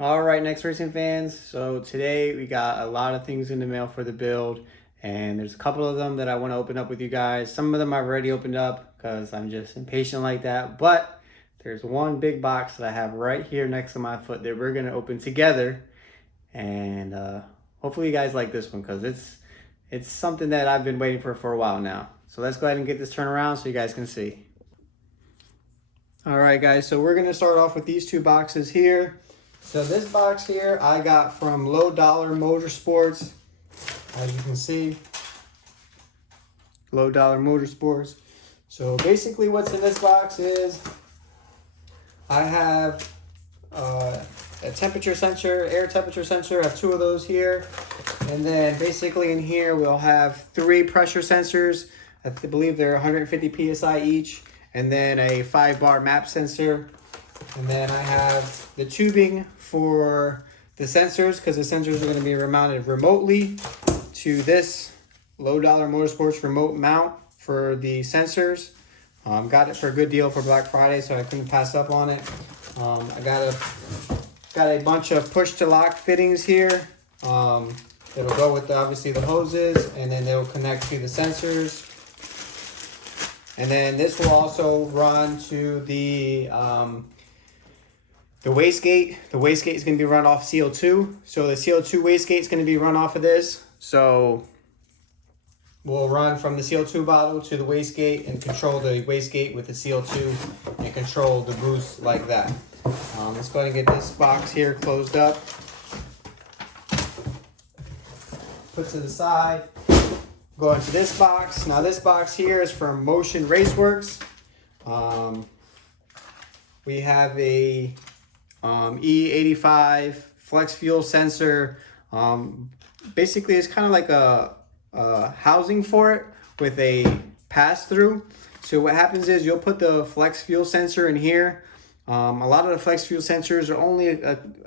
All right, next racing fans. So today we got a lot of things in the mail for the build, and there's a couple of them that I want to open up with you guys. Some of them I've already opened up because I'm just impatient like that. But there's one big box that I have right here next to my foot that we're gonna open together, and hopefully you guys like this one because it's something that I've been waiting for a while now. So let's go ahead and get this turned around so you guys can see. All right, guys. So we're gonna start off with these two boxes here. So this box here I got from Low Dollar Motorsports. As you can see, Low Dollar Motorsports. So basically what's in this box is I have a temperature sensor, air temperature sensor. I have two of those here. And then basically in here we'll have 3 pressure sensors. I believe they're 150 PSI each. And then a 5-bar map sensor. And then I have the tubing for the sensors because the sensors are going to be mounted remotely to this Low Dollar Motorsports remote mount for the sensors. Got it for a good deal for Black Friday, so I couldn't pass up on it. I got a bunch of push to lock fittings here. That'll go with obviously the hoses, and then they'll connect to the sensors. And then this will also run to the wastegate. The wastegate is going to be run off CO2. So the CO2 wastegate is going to be run off of this. So we'll run from the CO2 bottle to the wastegate and control the wastegate with the CO2 and control the boost like that. Let's go ahead and get this box here closed up. Put to the side. Go into this box. Now this box here is from Motion Raceworks. We have a E85 flex fuel sensor. Basically it's kind of like a housing for it with a pass-through. So what happens is you'll put the flex fuel sensor in here. A lot of the flex fuel sensors are only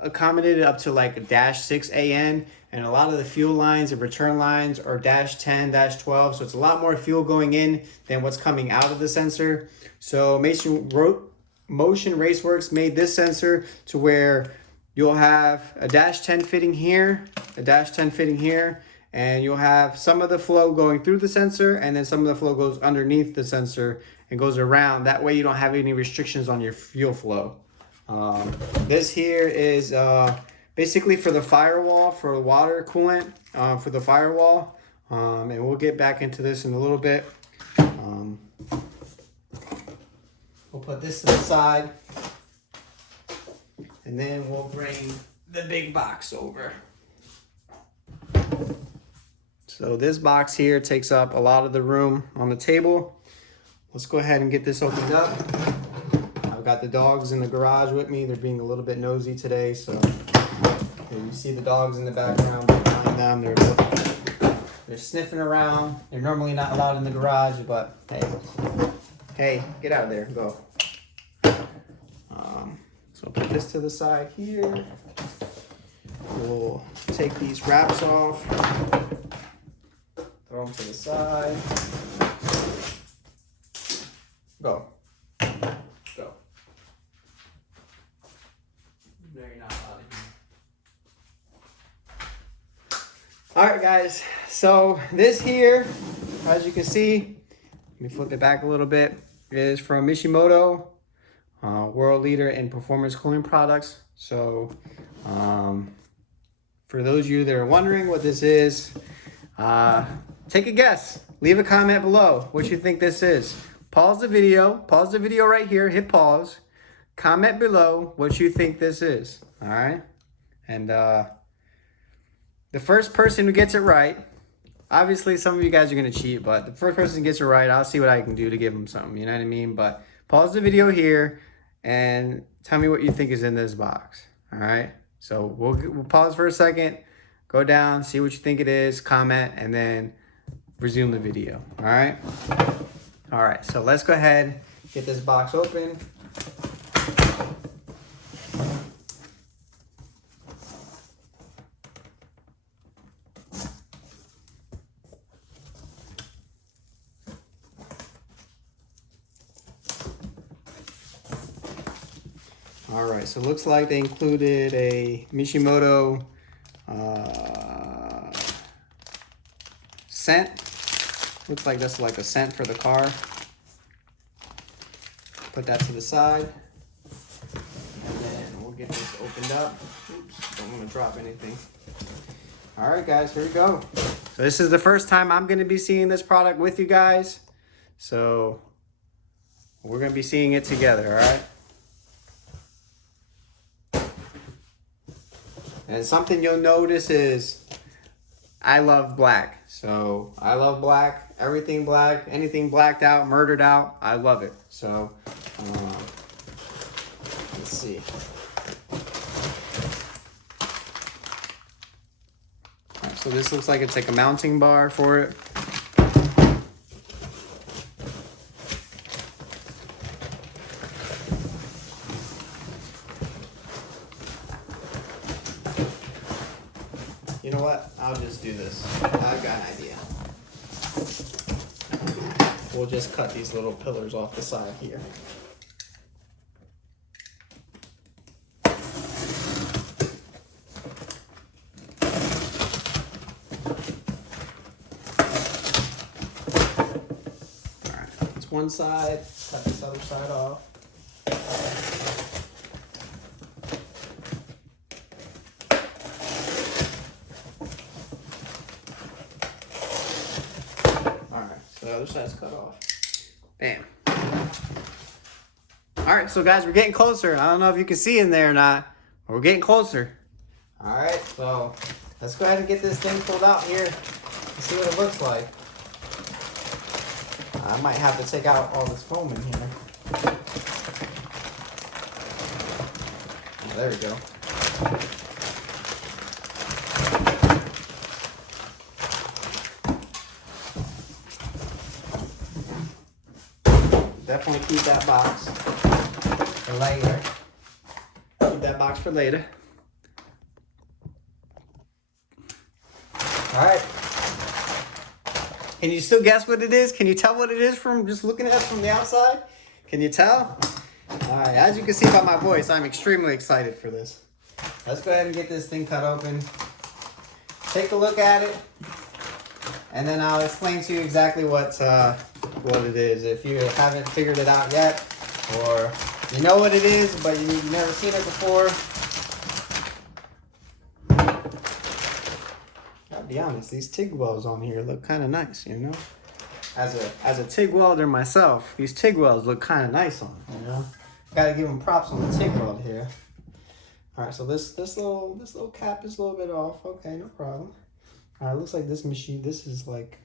accommodated up to like a -6 AN, and a lot of the fuel lines and return lines are -10, -12. So it's a lot more fuel going in than what's coming out of the sensor. So Motion Raceworks made this sensor to where you'll have a -10 fitting here, a -10 fitting here, and you'll have some of the flow going through the sensor, and then some of the flow goes underneath the sensor and goes around. That way you don't have any restrictions on your fuel flow. This here is basically for the firewall, for water coolant, for the firewall. And we'll get back into this in a little bit. We'll put this to the side. And then we'll bring the big box over. So this box here takes up a lot of the room on the table. Let's go ahead and get this opened up. I've got the dogs in the garage with me. They're being a little bit nosy today, so you see the dogs in the background behind them. They're sniffing around. They're normally not allowed in the garage, but hey, get out of there, go. So I'll put this to the side here. We'll take these wraps off, throw them to the side. Go. Go. No, you're not allowed in here. Alright guys, so this here, as you can see, let me flip it back a little bit, is from Mishimoto, world leader in performance cooling products. So for those of you that are wondering what this is, take a guess. Leave a comment below what you think this is. Pause the video right here, hit pause, comment below what you think this is, all right? And the first person who gets it right, obviously some of you guys are gonna cheat, but the first person who gets it right, I'll see what I can do to give them something, you know what I mean? But pause the video here and tell me what you think is in this box, all right? So we'll pause for a second, go down, see what you think it is, comment, and then resume the video, all right? All right, so let's go ahead, get this box open. All right, so it looks like they included a Mishimoto scent. Looks like that's like a scent for the car. Put that to the side. And then we'll get this opened up. Oops, don't want to drop anything. All right, guys, here we go. So this is the first time I'm going to be seeing this product with you guys. So we're going to be seeing it together, all right? And something you'll notice is I love black. So I love black, everything black, anything blacked out, murdered out, I love it. So let's see. All right, so this looks like it's like a mounting bar for it. You know what? I'll just do this. I've got an idea. We'll just cut these little pillars off the side here. All right, that's one side. Cut this other side off. The other side's cut off. Bam. All right, so guys, we're getting closer. I don't know if you can see in there or not, but we're getting closer. All right, so let's go ahead and get this thing pulled out here and see what it looks like. I might have to take out all this foam in here. Oh, there we go. Definitely keep that box for later. Keep that box for later. All right. Can you still guess what it is? Can you tell what it is from just looking at it from the outside? Can you tell? All right. As you can see by my voice, I'm extremely excited for this. Let's go ahead and get this thing cut open. Take a look at it, and then I'll explain to you exactly what it is. If you haven't figured it out yet, or you know what it is, but you've never seen it before. Gotta be honest, these TIG welds on here look kind of nice, you know? As a TIG welder myself, these TIG welds look kind of nice on them, you know? Gotta give them props on the TIG weld here. All right, so this little cap is a little bit off. Okay, no problem. All right, looks like this is like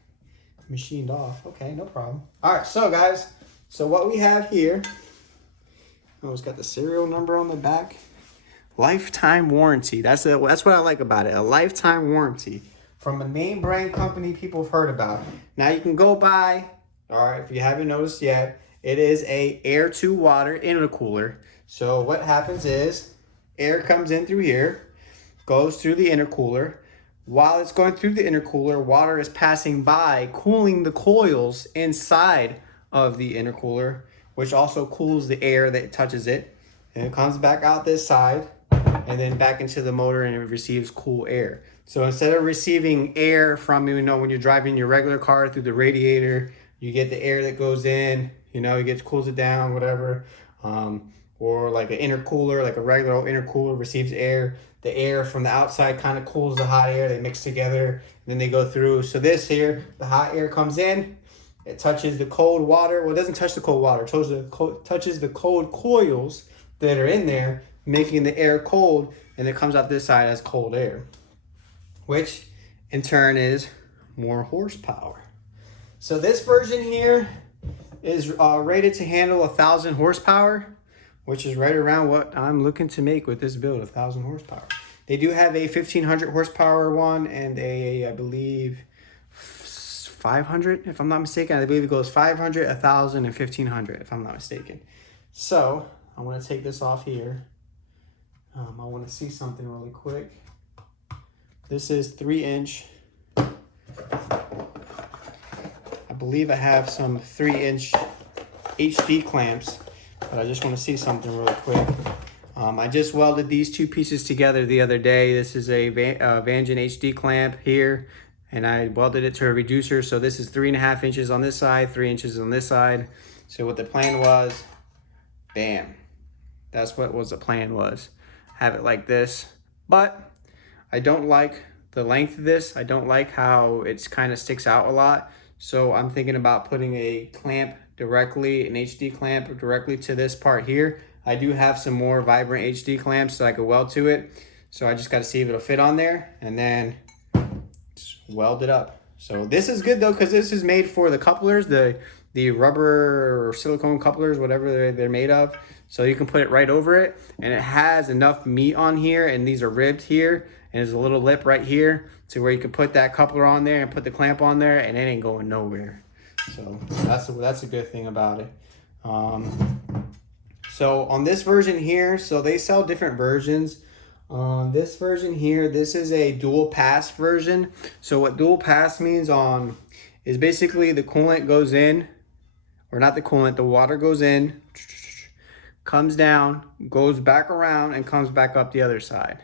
machined off. Okay, no problem. All right, so guys, so what we have here, oh, it's got the serial number on the back. Lifetime warranty. That's what I like about it. A lifetime warranty from a name brand company people have heard about. Now you can go buy, all right, if you haven't noticed yet, it is a air to water intercooler. So what happens is air comes in through here, goes through the intercooler. While it's going through the intercooler, water is passing by, cooling the coils inside of the intercooler, which also cools the air that touches it. And it comes back out this side and then back into the motor, and it receives cool air. So instead of receiving air from, you know, when you're driving your regular car through the radiator, you get the air that goes in, you know, it cools it down, whatever. Or like an intercooler, like a regular old intercooler receives air. The air from the outside kind of cools the hot air. They mix together, and then they go through. So this here, the hot air comes in. It touches the cold water. Well, it doesn't touch the cold water. It touches the cold coils that are in there, making the air cold, and it comes out this side as cold air, which in turn is more horsepower. So this version here is rated to handle 1,000 horsepower. Which is right around what I'm looking to make with this build, 1,000 horsepower. They do have a 1,500 horsepower one and a, I believe, 500, if I'm not mistaken. I believe it goes 500, 1,000, and 1,500, if I'm not mistaken. So I want to take this off here. I want to see something really quick. This is 3-inch. I believe I have some 3-inch HD clamps. But I just want to see something really quick. I just welded these two pieces together the other day. This is a Vangean HD clamp here, and I welded it to a reducer. So this is 3.5 inches on this side, 3 inches on this side. So what the plan was, bam, that's what the plan was. Have it like this, but I don't like the length of this. I don't like how it's kind of sticks out a lot. So I'm thinking about putting a clamp directly, an HD clamp directly to this part here. I do have some more vibrant HD clamps so I could weld to it. So I just got to see if it'll fit on there and then just weld it up. So this is good though, because this is made for the couplers, the rubber or silicone couplers, whatever they're made of. So you can put it right over it, and it has enough meat on here, and these are ribbed here, and there's a little lip right here to where you can put that coupler on there and put the clamp on there, and it ain't going nowhere. So that's a good thing about it. So on this version here, so they sell different versions. On this version here, this is a dual pass version. So what dual pass means is basically the coolant goes in, or not the coolant, the water goes in, comes down, goes back around, and comes back up the other side.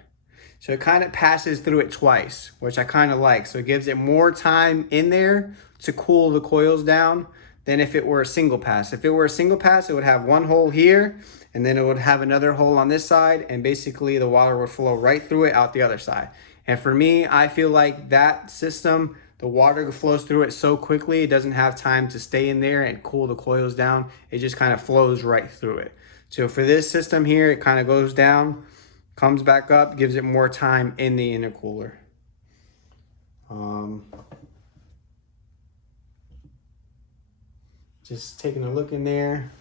So it kind of passes through it twice, which I kind of like. So it gives it more time in there to cool the coils down than if it were a single pass. If it were a single pass, it would have one hole here, and then it would have another hole on this side, and basically the water would flow right through it out the other side. And for me, I feel like that system, the water flows through it so quickly, it doesn't have time to stay in there and cool the coils down. It just kind of flows right through it. So for this system here, it kind of goes down, comes back up, gives it more time in the intercooler. Just taking a look in there.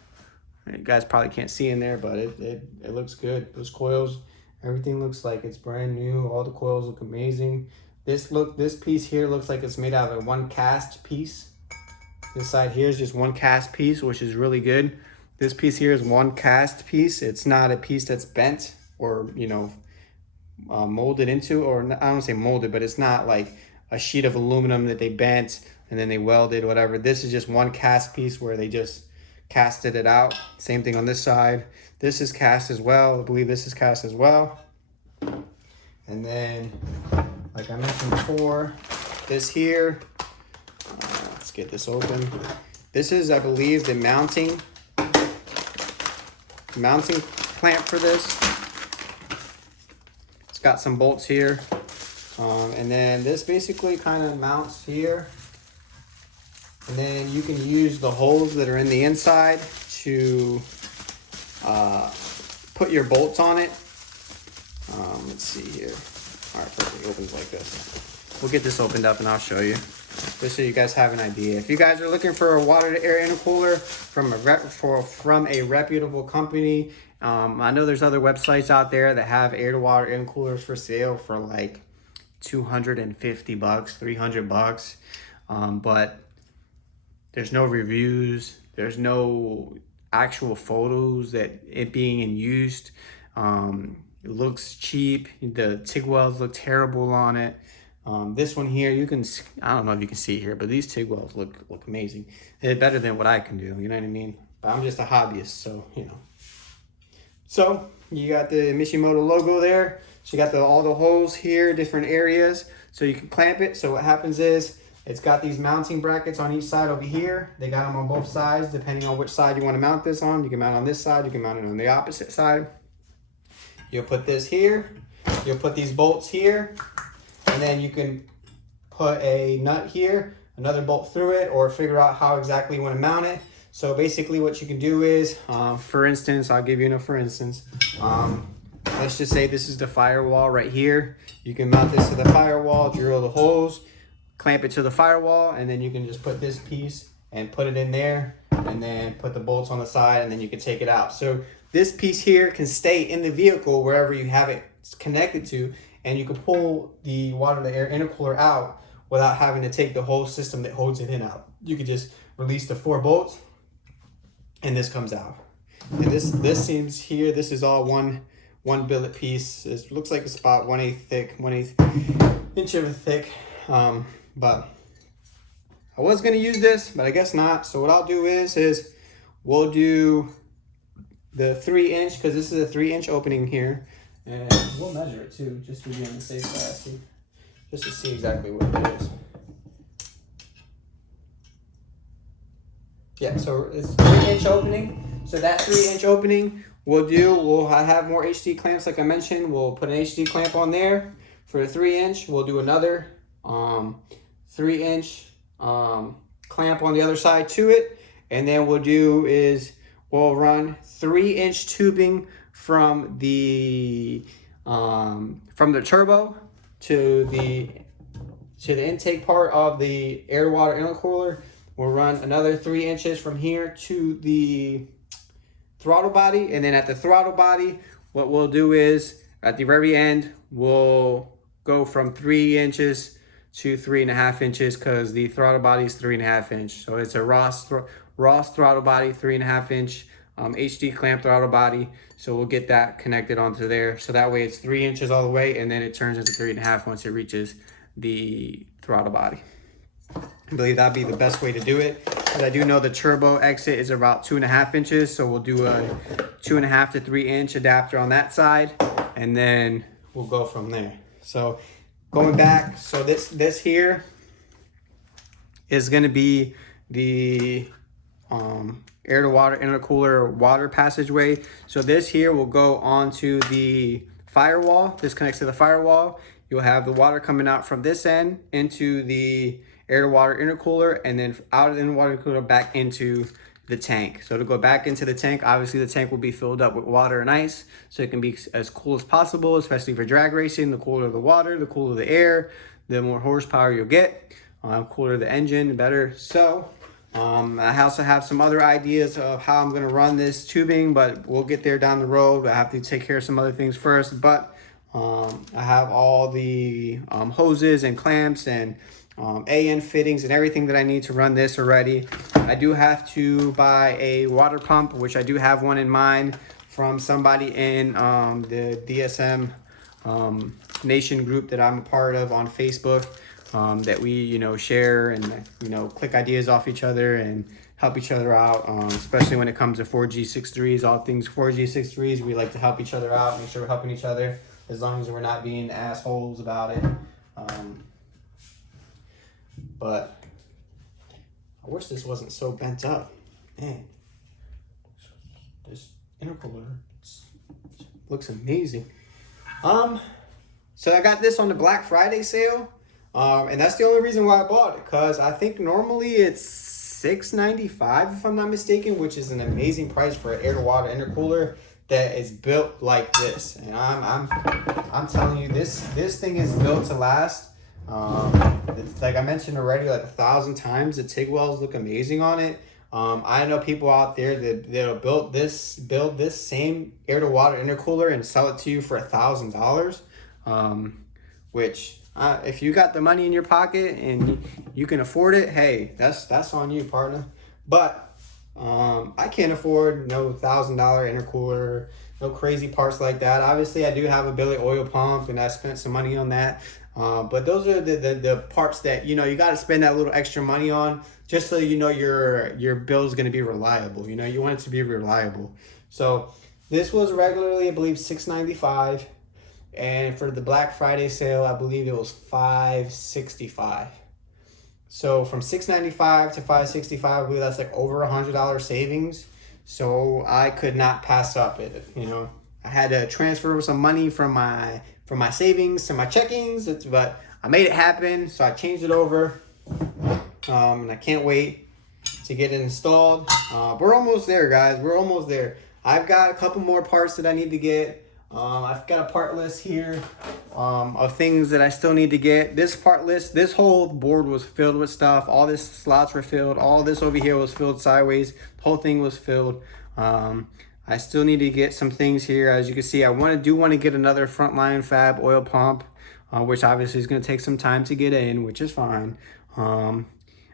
You guys probably can't see in there, but it looks good. Those coils, everything looks like it's brand new. All the coils look amazing. This piece here looks like it's made out of one cast piece. This side here is just one cast piece, which is really good. This piece here is one cast piece. It's not a piece that's bent or, you know, molded into, or I don't say molded, but it's not like a sheet of aluminum that they bent and then they welded, whatever. This is just one cast piece where they just casted it out. Same thing on this side. This is cast as well. I believe this is cast as well. And then, like I mentioned before, this here, let's get this open. This is, I believe, the mounting clamp for this. It's got some bolts here. And then this basically kind of mounts here. And then you can use the holes that are in the inside to put your bolts on it. Let's see here. All right, perfect. It opens like this. We'll get this opened up and I'll show you, just so you guys have an idea. If you guys are looking for a water-to-air intercooler from a reputable company, I know there's other websites out there that have air-to-water intercoolers for sale for like $250, $300, but there's no reviews. There's no actual photos that it being in use. It looks cheap. The TIG welds look terrible on it. This one here, I don't know if you can see it here, but these TIG welds look amazing. They're better than what I can do, you know what I mean? But I'm just a hobbyist, so, you know. So, you got the Mishimoto logo there. So you got all the holes here, different areas, so you can clamp it. So what happens is, it's got these mounting brackets on each side over here. They got them on both sides, depending on which side you want to mount this on. You can mount it on this side, you can mount it on the opposite side. You'll put this here, you'll put these bolts here, and then you can put a nut here, another bolt through it, or figure out how exactly you want to mount it. So basically what you can do is, for instance, I'll give you for instance, let's just say this is the firewall right here. You can mount this to the firewall, drill the holes, clamp it to the firewall, and then you can just put this piece and put it in there, and then put the bolts on the side, and then you can take it out. So this piece here can stay in the vehicle wherever you have it connected to, and you can pull the water-to-air intercooler out without having to take the whole system that holds it in out. You could just release the 4 bolts, and this comes out. And this seems here, this is all one billet piece. It looks like it's about 1/8 thick, 1/8 inch of a thick. But I was gonna use this, but I guess not. So what I'll do is we'll do the 3-inch, because this is a 3-inch opening here. And we'll measure it too, just to be on the safe side, just to see exactly what it is. Yeah, so it's 3-inch opening. So that 3-inch opening we'll have more HD clamps like I mentioned. We'll put an HD clamp on there for the 3-inch. We'll do another 3-inch clamp on the other side to it. And then we'll run 3-inch tubing from the turbo to the intake part of the air to water intercooler. We'll run another 3 inches from here to the throttle body, and then at the throttle body, what we'll do is at the very end, we'll go from 3 inches to 3.5 inches because the throttle body is 3.5 inch. So it's a Ross throttle body, 3.5 inch HD clamp throttle body. So we'll get that connected onto there. So that way it's 3 inches all the way, and then it turns into 3.5 once it reaches the throttle body. I believe that'd be the best way to do it. But I do know the turbo exit is about 2.5 inches. So we'll do a 2.5 to 3 inch adapter on that side, and then we'll go from there. So going back, so this here is going to be the air to water intercooler water passageway. So this here will go onto the firewall. This connects to the firewall. You'll have the water coming out from this end into the air to water intercooler, and then out of the water intercooler back into the tank. So to go back into the tank, obviously the tank will be filled up with water and ice, so it can be as cool as possible, especially for drag racing. The cooler the water, the cooler the air, the more horsepower you'll get. Cooler the engine, the better. So I also have some other ideas of how I'm going to run this tubing, but we'll get there down the road. I have to take care of some other things first, but I have all the hoses and clamps and AN fittings and everything that I need to run this already. I do have to buy a water pump, which I do have one in mind from somebody in the DSM Nation group that I'm a part of on Facebook, that we share and click ideas off each other and help each other out, especially when it comes to 4G63s, all things 4G63s. We like to help each other out, make sure we're helping each other as long as we're not being assholes about it. But I wish this wasn't so bent up. Man, this intercooler looks amazing. So I got this on the Black Friday sale, and that's the only reason why I bought it, because I think normally it's $6.95 if I'm not mistaken, which is an amazing price for an air to water intercooler that is built like this. And I'm telling you, this thing is built to last. It's like I mentioned already, like 1,000 times. The TIG wells look amazing on it. I know people out there that'll build this same air to water intercooler and sell it to you for $1,000. Which if you got the money in your pocket and you can afford it, hey, that's on you, partner. But I can't afford no $1,000 intercooler, no crazy parts like that. Obviously, I do have a billet oil pump, and I spent some money on that. But those are the parts that you got to spend that little extra money on, just so your bill is going to be reliable. You want it to be reliable. So this was regularly, I believe, $6.95, and for the Black Friday sale, I believe it was $5.65. So from $6.95 to $5.65, I believe that's like over $100 savings. So I could not pass up it. I had to transfer some money from my savings to my checkings, but I made it happen. So I changed it over, and I can't wait to get it installed. We're almost there, guys. We're almost there. I've got a couple more parts that I need to get. I've got a part list here of things that I still need to get. This part list, this whole board was filled with stuff. All these slots were filled. All this over here was filled sideways. The whole thing was filled. I still need to get some things here. As you can see, I do want to get another Frontline Fab oil pump, which obviously is going to take some time to get in, which is fine. I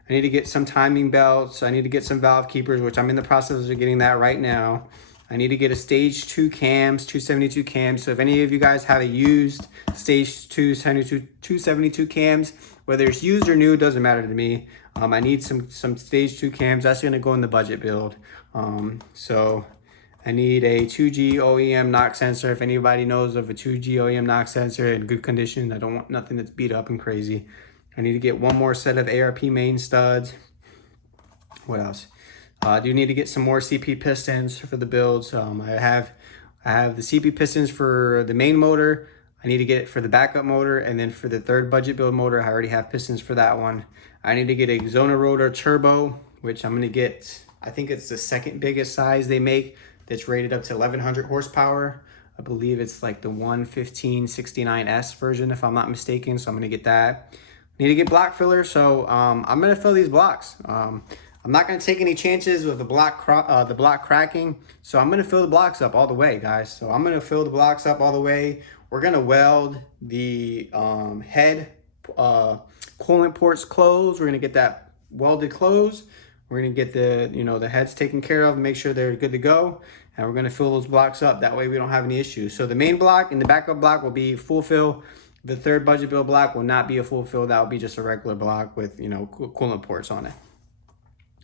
need to get some timing belts. I need to get some valve keepers, which I'm in the process of getting that right now. I need to get a stage 2 cams, 272 cams. So if any of you guys have a used stage 272 cams, whether it's used or new, it doesn't matter to me. I need some stage 2 cams. That's going to go in the budget build. I need a 2G OEM knock sensor. If anybody knows of a 2G OEM knock sensor in good condition, I don't want nothing that's beat up and crazy. I need to get one more set of ARP main studs. What else? I do need to get some more CP pistons for the builds. I have the CP pistons for the main motor. I need to get it for the backup motor, and then for the third budget build motor, I already have pistons for that one. I need to get a Zona rotor turbo, which I'm gonna get, I think it's the second biggest size they make that's rated up to 1100 horsepower. I believe it's like the 11569S version if I'm not mistaken, so I'm gonna get that. Need to get block filler, so I'm gonna fill these blocks. I'm not gonna take any chances with the block cracking, so I'm gonna fill the blocks up all the way, guys. So I'm gonna fill the blocks up all the way. We're gonna weld the head coolant ports closed. We're gonna get that welded closed. We're gonna get the the heads taken care of, make sure they're good to go, and we're gonna fill those blocks up. That way we don't have any issues. So the main block and the backup block will be full fill. The third budget build block will not be a full fill. That will be just a regular block with coolant ports on it.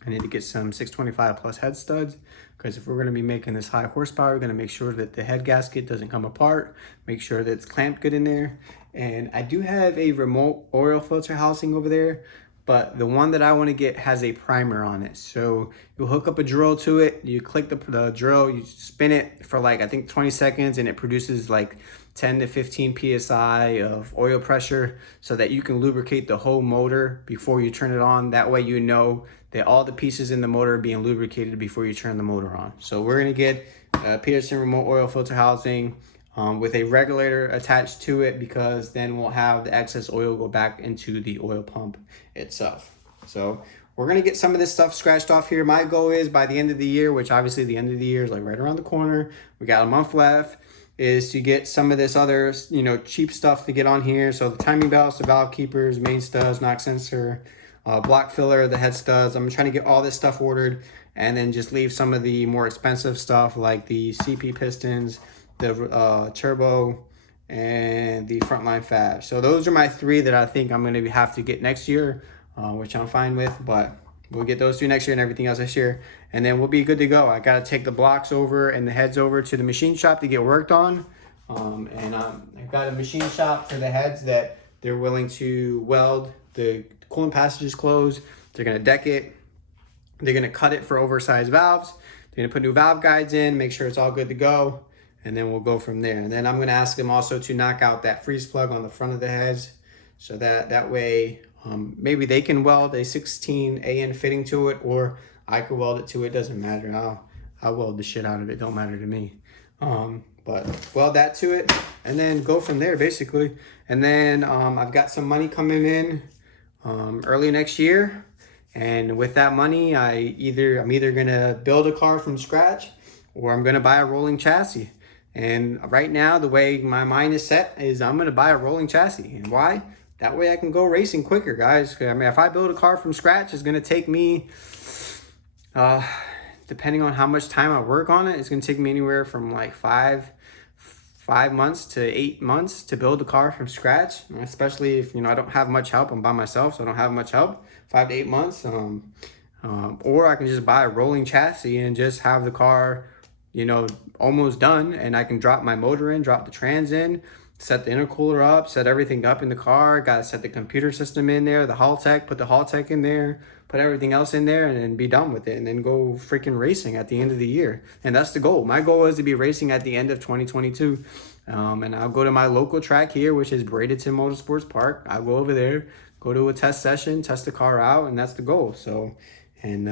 I need to get some 625 plus head studs, because if we're going to be making this high horsepower, we're going to make sure that the head gasket doesn't come apart, make sure that it's clamped good in there. And I do have a remote oil filter housing over there, but the one that I want to get has a primer on it. So you'll hook up a drill to it, you click the drill, you spin it for like I think 20 seconds, and it produces like 10 to 15 psi of oil pressure, so that you can lubricate the whole motor before you turn it on. That way you know that all the pieces in the motor are being lubricated before you turn the motor on. So we're gonna get a Peterson remote oil filter housing with a regulator attached to it, because then we'll have the excess oil go back into the oil pump itself. So we're gonna get some of this stuff scratched off here. My goal is by the end of the year, which obviously the end of the year is like right around the corner, we got a month left, is to get some of this other cheap stuff to get on here. So the timing belts, the valve keepers, main studs, knock sensor, block filler, the head studs. I'm trying to get all this stuff ordered, and then just leave some of the more expensive stuff like the CP pistons, the turbo, and the frontline fab. So those are my three that I think I'm going to have to get next year, which I'm fine with, but we'll get those two next year and everything else this year, and then we'll be good to go. I got to take the blocks over and the heads over to the machine shop to get worked on. I've got a machine shop for the heads that they're willing to weld the coolant passages closed. They're going to deck it. They're going to cut it for oversized valves. They're going to put new valve guides in, make sure it's all good to go, and then we'll go from there. And then I'm going to ask them also to knock out that freeze plug on the front of the heads, so that way maybe they can weld a 16 AN fitting to it, or I could weld it to it. Doesn't matter. I'll weld the shit out of it. Don't matter to me. But weld that to it, and then go from there basically. And then I've got some money coming in early next year, and with that money I'm either gonna build a car from scratch, or I'm gonna buy a rolling chassis. And right now the way my mind is set is I'm gonna buy a rolling chassis. And why? That way I can go racing quicker, guys. I mean, if I build a car from scratch, it's gonna take me depending on how much time I work on it, it's gonna take me anywhere from like 5 months to 8 months to build a car from scratch, especially if I don't have much help. I'm by myself, so I don't have much help. 5 to 8 months. Or I can just buy a rolling chassis and just have the car almost done, and I can drop my motor in, drop the trans in, set the intercooler up, set everything up in the car. Got to set the computer system in there, the Hall Tech, put the Hall Tech in there, put everything else in there, and then be done with it, and then go freaking racing at the end of the year. And that's the goal. My goal is to be racing at the end of 2022. And I'll go to my local track here, which is Bradenton Motorsports Park. I'll go over there, go to a test session, test the car out, and that's the goal. So, and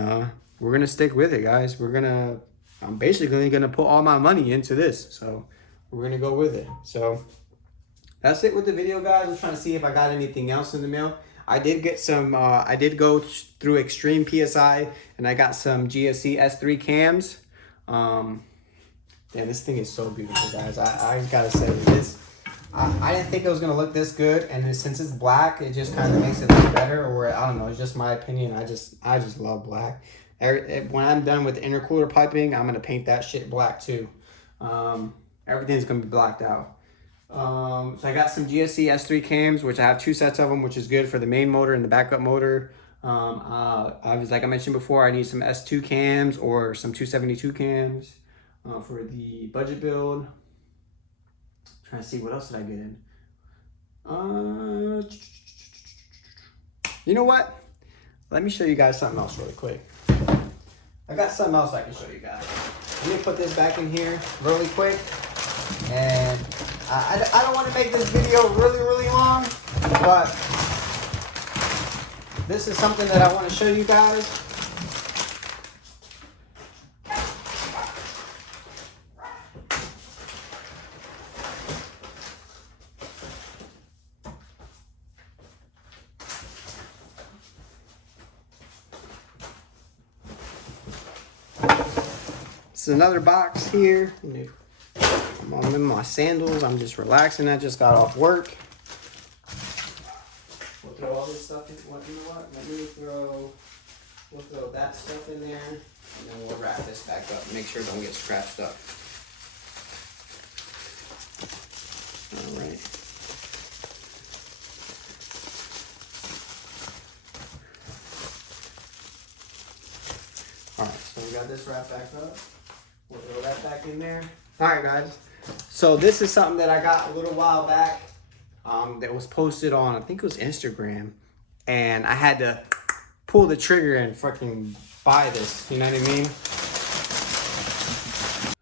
we're going to stick with it, guys. I'm basically going to put all my money into this. So we're going to go with it. So that's it with the video, guys. I'm trying to see if I got anything else in the mail. I did get some, I did go through Extreme PSI, and I got some GSC S3 cams. Yeah, this thing is so beautiful, guys. I gotta say this. I didn't think it was gonna look this good, and since it's black, it just kind of makes it look better. Or I don't know, it's just my opinion. I just love black. When I'm done with the intercooler piping, I'm gonna paint that shit black too. Everything's gonna be blacked out. So I got some GSC S3 cams, which I have 2 sets of them, which is good for the main motor and the backup motor. Like I mentioned before, I need some S2 cams or some 272 cams. for the budget build. Trying to see what else did I get in. You know what? Let me show you guys something else really quick. I got something else I can show you guys. Let me put this back in here really quick. And I don't want to make this video really long, but this is something that I want to show you guys. This is another box here. I'm in my sandals. I'm just relaxing. I just got off work. We'll throw all this stuff in. You know what? We'll throw that stuff in there, and then we'll wrap this back up. Make sure it don't get scratched up. All right. All right. So we got this wrapped back up. We'll throw that back in there. All right, guys. So this is something that I got a little while back that was posted on, I think it was Instagram. And I had to pull the trigger and fucking buy this. You know what I mean?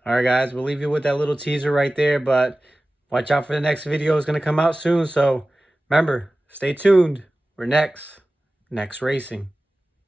All right, guys. We'll leave you with that little teaser right there. But watch out for the next video. It's going to come out soon. So remember, stay tuned. We're next racing.